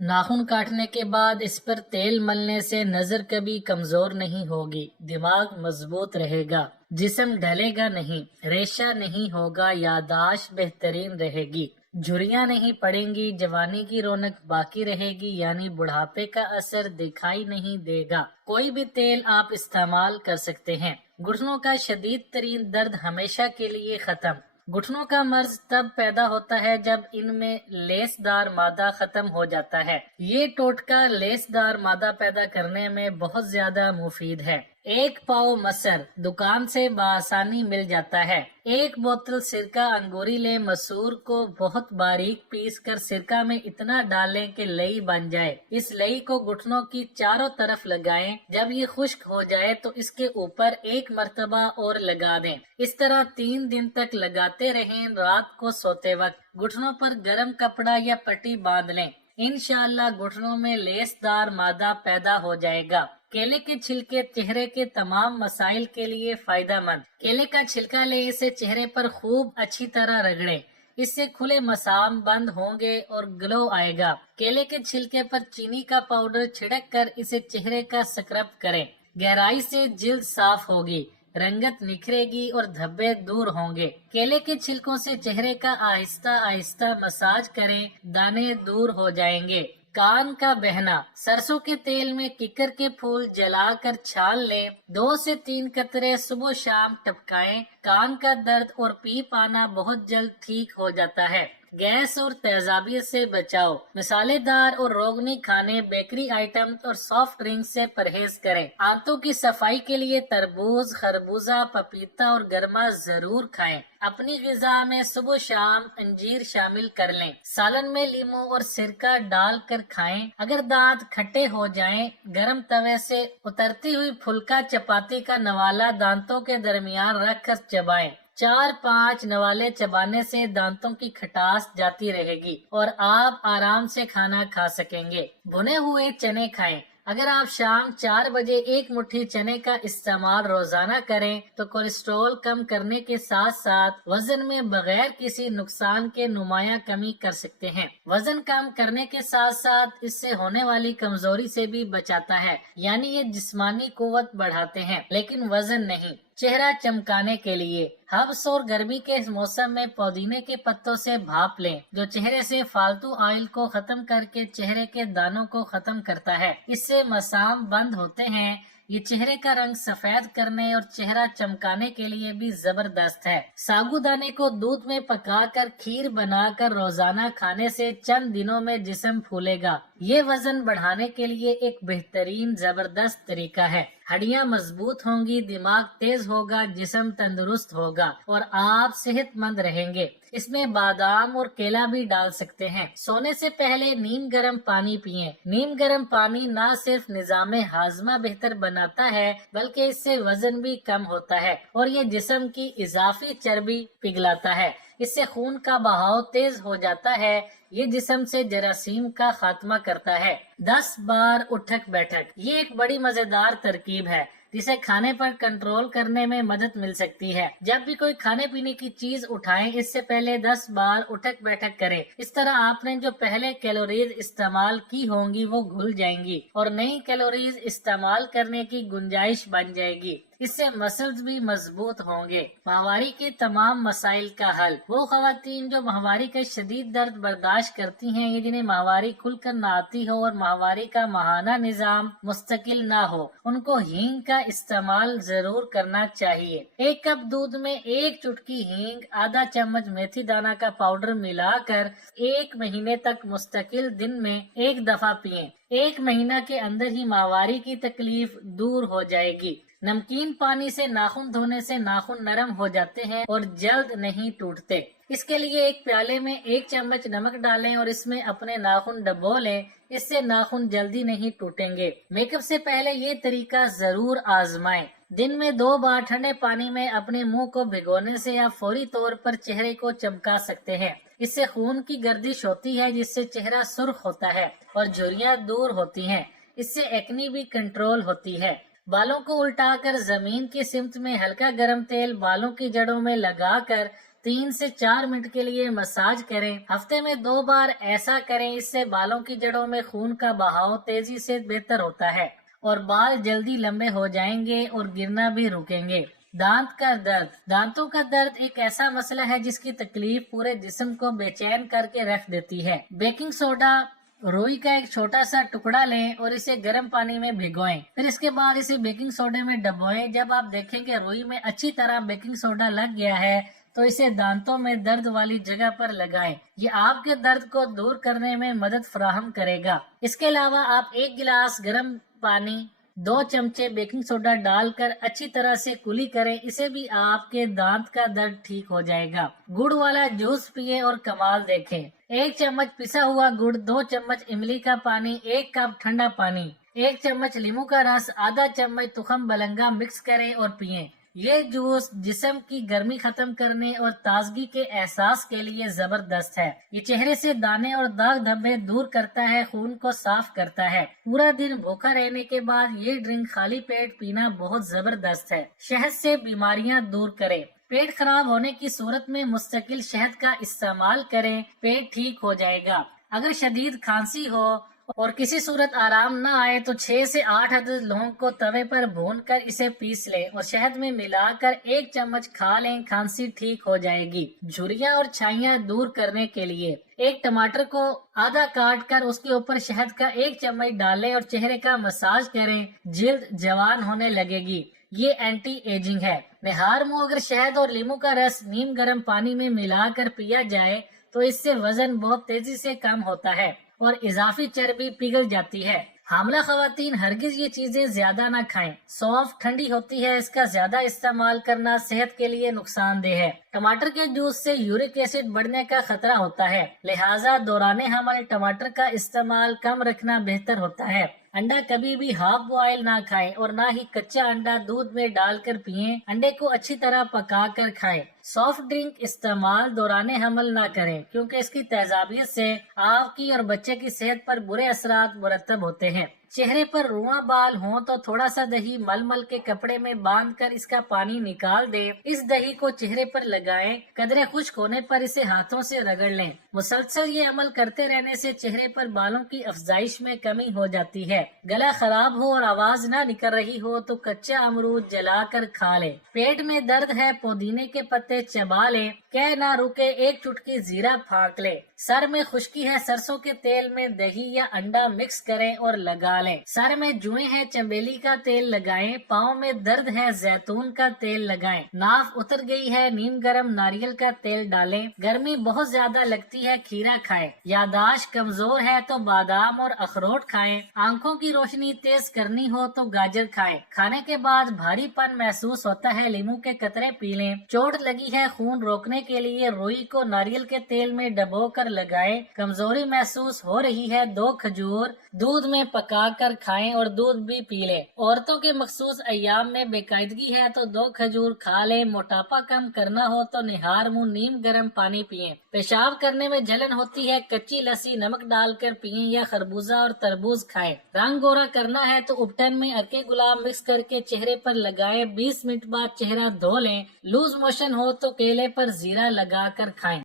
ناخن کاٹنے کے بعد اس پر تیل ملنے سے نظر کبھی کمزور نہیں ہوگی، دماغ مضبوط رہے گا، جسم ڈھلے گا نہیں، ریشہ نہیں ہوگا، یادداشت بہترین رہے گی، جھریاں نہیں پڑیں گی، جوانی کی رونق باقی رہے گی، یعنی بڑھاپے کا اثر دکھائی نہیں دے گا۔ کوئی بھی تیل آپ استعمال کر سکتے ہیں۔ گھٹنوں کا شدید ترین درد ہمیشہ کے لیے ختم۔ گھٹنوں کا مرض تب پیدا ہوتا ہے جب ان میں لیس دار مادہ ختم ہو جاتا ہے۔ یہ ٹوٹکا لیس دار مادہ پیدا کرنے میں بہت زیادہ مفید ہے۔ ایک پاؤ مسر دکان سے بآسانی مل جاتا ہے۔ ایک بوتل سرکہ انگوری لیں، مسور کو بہت باریک پیس کر سرکہ میں اتنا ڈالیں کہ لئی بن جائے۔ اس لئی کو گھٹنوں کی چاروں طرف لگائیں۔ جب یہ خشک ہو جائے تو اس کے اوپر ایک مرتبہ اور لگا دیں۔ اس طرح 3 دن تک لگاتے رہیں۔ رات کو سوتے وقت گھٹنوں پر گرم کپڑا یا پٹی باندھ لیں۔ انشاءاللہ گھٹنوں میں لیس دار مادہ پیدا ہو جائے گا۔ کیلے کے چھلکے چہرے کے تمام مسائل کے لیے فائدہ مند۔ کیلے کا چھلکا لیں، اسے چہرے پر خوب اچھی طرح رگڑیں۔ اس سے کھلے مسام بند ہوں گے اور گلو آئے گا۔ کیلے کے چھلکے پر چینی کا پاؤڈر چھڑک کر اسے چہرے کا سکرب کریں۔ گہرائی سے جلد صاف ہوگی، رنگت نکھرے گی اور دھبے دور ہوں گے۔ کیلے کے چھلکوں سے چہرے کا آہستہ آہستہ مساج کریں، دانے دور ہو جائیں گے۔ کان کا بہنا، سرسوں کے تیل میں ککر کے پھول جلا کر چھان لیں، 2 سے 3 قطرے صبح و شام ٹپکائیں۔ کان کا درد اور پیپ آنا بہت جلد ٹھیک ہو جاتا ہے۔ گیس اور تیزابیت سے بچاؤ، مسالے دار اور روغنی کھانے، بیکری آئٹم اور سافٹ ڈرنک سے پرہیز کریں۔ آنتوں کی صفائی کے لیے تربوز، خربوزہ، پپیتا اور گرما ضرور کھائیں۔ اپنی غذا میں صبح شام انجیر شامل کر لیں۔ سالن میں لیموں اور سرکہ ڈال کر کھائیں۔ اگر دانت کھٹے ہو جائیں، گرم توے سے اترتی ہوئی پھلکا چپاتی کا نوالا دانتوں کے درمیان رکھ کر چبائیں۔ 4-5 نوالے چبانے سے دانتوں کی کھٹاس جاتی رہے گی اور آپ آرام سے کھانا کھا سکیں گے۔ بھنے ہوئے چنے کھائیں۔ اگر آپ شام 4 بجے 1 مٹھی چنے کا استعمال روزانہ کریں تو کولیسٹرول کم کرنے کے ساتھ ساتھ وزن میں بغیر کسی نقصان کے نمایاں کمی کر سکتے ہیں۔ وزن کم کرنے کے ساتھ ساتھ اس سے ہونے والی کمزوری سے بھی بچاتا ہے، یعنی یہ جسمانی قوت بڑھاتے ہیں لیکن وزن نہیں۔ چہرہ چمکانے کے لیے حبس اور گرمی کے موسم میں پودینے کے پتوں سے بھاپ لیں، جو چہرے سے فالتو آئل کو ختم کر کے چہرے کے دانوں کو ختم کرتا ہے۔ اس سے مسام بند ہوتے ہیں۔ یہ چہرے کا رنگ سفید کرنے اور چہرہ چمکانے کے لیے بھی زبردست ہے۔ ساگو دانے کو دودھ میں پکا کر کھیر بنا کر روزانہ کھانے سے چند دنوں میں جسم پھولے گا۔ یہ وزن بڑھانے کے لیے ایک بہترین زبردست طریقہ ہے۔ ہڈیاں مضبوط ہوں گی، دماغ تیز ہوگا، جسم تندرست ہوگا اور آپ صحت مند رہیں گے۔ اس میں بادام اور کیلا بھی ڈال سکتے ہیں۔ سونے سے پہلے نیم گرم پانی پئیں۔ نیم گرم پانی نہ صرف نظام ہاضمہ بہتر بناتا ہے بلکہ اس سے وزن بھی کم ہوتا ہے اور یہ جسم کی اضافی چربی پگھلاتا ہے۔ اس سے خون کا بہاؤ تیز ہو جاتا ہے۔ یہ جسم سے جراثیم کا خاتمہ کرتا ہے۔ 10 بار اٹھک بیٹھک، یہ ایک بڑی مزیدار ترکیب ہے جسے کھانے پر کنٹرول کرنے میں مدد مل سکتی ہے۔ جب بھی کوئی کھانے پینے کی چیز اٹھائیں، اس سے پہلے 10 بار اٹھک بیٹھک کریں۔ اس طرح آپ نے جو پہلے کیلوریز استعمال کی ہوں گی وہ گھل جائیں گی اور نئی کیلوریز استعمال کرنے کی گنجائش بن جائے گی۔ اس سے مسلز بھی مضبوط ہوں گے۔ ماہواری کے تمام مسائل کا حل، وہ خواتین جو ماہواری کا شدید درد برداشت کرتی ہیں یا جنہیں ماہواری کھل کر نہ آتی ہو اور ماہواری کا ماہانہ نظام مستقل نہ ہو، ان کو ہینگ کا استعمال ضرور کرنا چاہیے۔ 1 کپ دودھ میں 1 چٹکی ہینگ، آدھا چمچ میتھی دانہ کا پاؤڈر ملا کر 1 مہینے تک مستقل دن میں 1 دفعہ پئیں۔ 1 مہینہ کے اندر ہی ماہواری کی تکلیف دور ہو جائے گی۔ نمکین پانی سے ناخن دھونے سے ناخن نرم ہو جاتے ہیں اور جلد نہیں ٹوٹتے۔ اس کے لیے 1 پیالے میں 1 چمچ نمک ڈالیں اور اس میں اپنے ناخن ڈبو لیں۔ اس سے ناخن جلدی نہیں ٹوٹیں گے۔ میک اپ سے پہلے یہ طریقہ ضرور آزمائیں۔ دن میں 2 بار ٹھنڈے پانی میں اپنے منہ کو بھگونے سے آپ فوری طور پر چہرے کو چمکا سکتے ہیں۔ اس سے خون کی گردش ہوتی ہے جس سے چہرہ سرخ ہوتا ہے اور جھریاں دور ہوتی ہیں۔ اس سے ایکنی بھی کنٹرول ہوتی ہے۔ بالوں کو الٹا کر زمین کی سمت میں ہلکا گرم تیل بالوں کی جڑوں میں لگا کر 3 سے 4 منٹ کے لیے مساج کریں. ہفتے میں 2 بار ایسا کریں. اس سے بالوں کی جڑوں میں خون کا بہاؤ تیزی سے بہتر ہوتا ہے اور بال جلدی لمبے ہو جائیں گے اور گرنا بھی رکیں گے. دانت کا درد. دانتوں کا درد ایک ایسا مسئلہ ہے جس کی تکلیف پورے جسم کو بے چین کر کے رکھ دیتی ہے. بیکنگ سوڈا روئی کا ایک چھوٹا سا ٹکڑا لیں اور اسے گرم پانی میں بھگوئیں. پھر اس کے بعد اسے بیکنگ سوڈے میں ڈبوئیں. جب آپ دیکھیں کہ روئی میں اچھی طرح بیکنگ سوڈا لگ گیا ہے تو اسے دانتوں میں درد والی جگہ پر لگائیں. یہ آپ کے درد کو دور کرنے میں مدد فراہم کرے گا. اس کے علاوہ آپ 1 گلاس گرم پانی 2 چمچے بیکنگ سوڈا ڈال کر اچھی طرح سے کلی کریں. اسے بھی آپ کے دانت کا درد ٹھیک ہو جائے گا. گڑ والا جوس پیئے اور کمال دیکھیں. 1 چمچ پسا ہوا گڑ، 2 چمچ املی کا پانی، 1 کپ ٹھنڈا پانی، 1 چمچ لیموں کا رس، آدھا چمچ تخم بلنگا مکس کریں اور پئیں. یہ جوس جسم کی گرمی ختم کرنے اور تازگی کے احساس کے لیے زبردست ہے. یہ چہرے سے دانے اور داغ دھبے دور کرتا ہے، خون کو صاف کرتا ہے. پورا دن بھوکا رہنے کے بعد یہ ڈرنک خالی پیٹ پینا بہت زبردست ہے. شہد سے بیماریاں دور کریں. پیٹ خراب ہونے کی صورت میں مستقل شہد کا استعمال کریں، پیٹ ٹھیک ہو جائے گا. اگر شدید کھانسی ہو اور کسی صورت آرام نہ آئے تو 6 سے 8 عدد لونگ کو توے پر بھون کر اسے پیس لیں اور شہد میں ملا کر 1 چمچ کھا لیں. کھانسی ٹھیک ہو جائے گی. جھریاں اور چھائیاں دور کرنے کے لیے 1 ٹماٹر کو آدھا کاٹ کر اس کے اوپر شہد کا 1 چمچ ڈالیں اور چہرے کا مساج کریں. جلد جوان ہونے لگے گی. یہ اینٹی ایجنگ ہے. نہار منہ اگر شہد اور لیموں کا رس نیم گرم پانی میں ملا کر پیا جائے تو اس سے وزن بہت تیزی سے کم ہوتا ہے اور اضافی چربی پگھل جاتی ہے. حاملہ خواتین ہرگز یہ چیزیں زیادہ نہ کھائیں. سونف ٹھنڈی ہوتی ہے، اس کا زیادہ استعمال کرنا صحت کے لیے نقصان دہ ہے. ٹماٹر کے جوس سے یورک ایسڈ بڑھنے کا خطرہ ہوتا ہے، لہٰذا دوران حمل ٹماٹر کا استعمال کم رکھنا بہتر ہوتا ہے. انڈا کبھی بھی ہاف بوائل نہ کھائیں اور نہ ہی کچا انڈا دودھ میں ڈال کر پئیں. انڈے کو اچھی طرح پکا کر کھائیں. سافٹ ڈرنک استعمال دوران حمل نہ کریں کیونکہ اس کی تیزابیت سے آپ کی اور بچے کی صحت پر برے اثرات مرتب ہوتے ہیں. چہرے پر رواں بال ہوں تو تھوڑا سا دہی مل مل کے کپڑے میں باندھ کر اس کا پانی نکال دیں. اس دہی کو چہرے پر لگائیں. قدرے خشک ہونے پر اسے ہاتھوں سے رگڑ لیں. مسلسل یہ عمل کرتے رہنے سے چہرے پر بالوں کی افزائش میں کمی ہو جاتی ہے. گلا خراب ہو اور آواز نہ نکل رہی ہو تو کچا امرود جلا کر کھا لیں. پیٹ میں درد ہے، پودینے کے پتے چبا لیں. کہہ نہ رکے 1 چٹکی زیرہ پھانک لیں. سر میں خشکی ہے، سرسوں کے تیل میں دہی یا انڈا مکس کریں اور لگا لیں. سر میں جوئیں ہیں، چمیلی کا تیل لگائیں. پاؤں میں درد ہے، زیتون کا تیل لگائیں. ناف اتر گئی ہے، نیم گرم ناریل کا تیل ڈالیں. گرمی بہت زیادہ لگتی ہے، کھیرا کھائیں. یاداشت کمزور ہے تو بادام اور اخروٹ کھائیں. آنکھوں کی روشنی تیز کرنی ہو تو گاجر کھائیں. کھانے کے بعد بھاری پن محسوس ہوتا ہے، لیموں کے قطرے پی لیں. چوٹ لگی ہے، خون روکنے کے لیے روئی کو ناریل کے تیل میں ڈبو کر لگائیں. کمزوری محسوس ہو رہی ہے، 2 کھجور دودھ میں پکا کر کھائیں اور دودھ بھی پی لیں. عورتوں کے مخصوص ایام میں بے قاعدگی ہے تو 2 کھجور کھا لیں. موٹاپا کم کرنا ہو تو نہار منہ نیم گرم پانی پئیں. پیشاب کرنے میں جلن ہوتی ہے، کچی لسی نمک ڈال کر پئیں یا خربوزہ اور تربوز کھائیں. رنگ گورا کرنا ہے تو اپٹن میں ارکے گلاب مکس کر کے چہرے پر لگائیں. 20 منٹ بعد چہرہ دھو لیں. لوز موشن ہو تو کیلے پر زیرہ لگا کر کھائیں.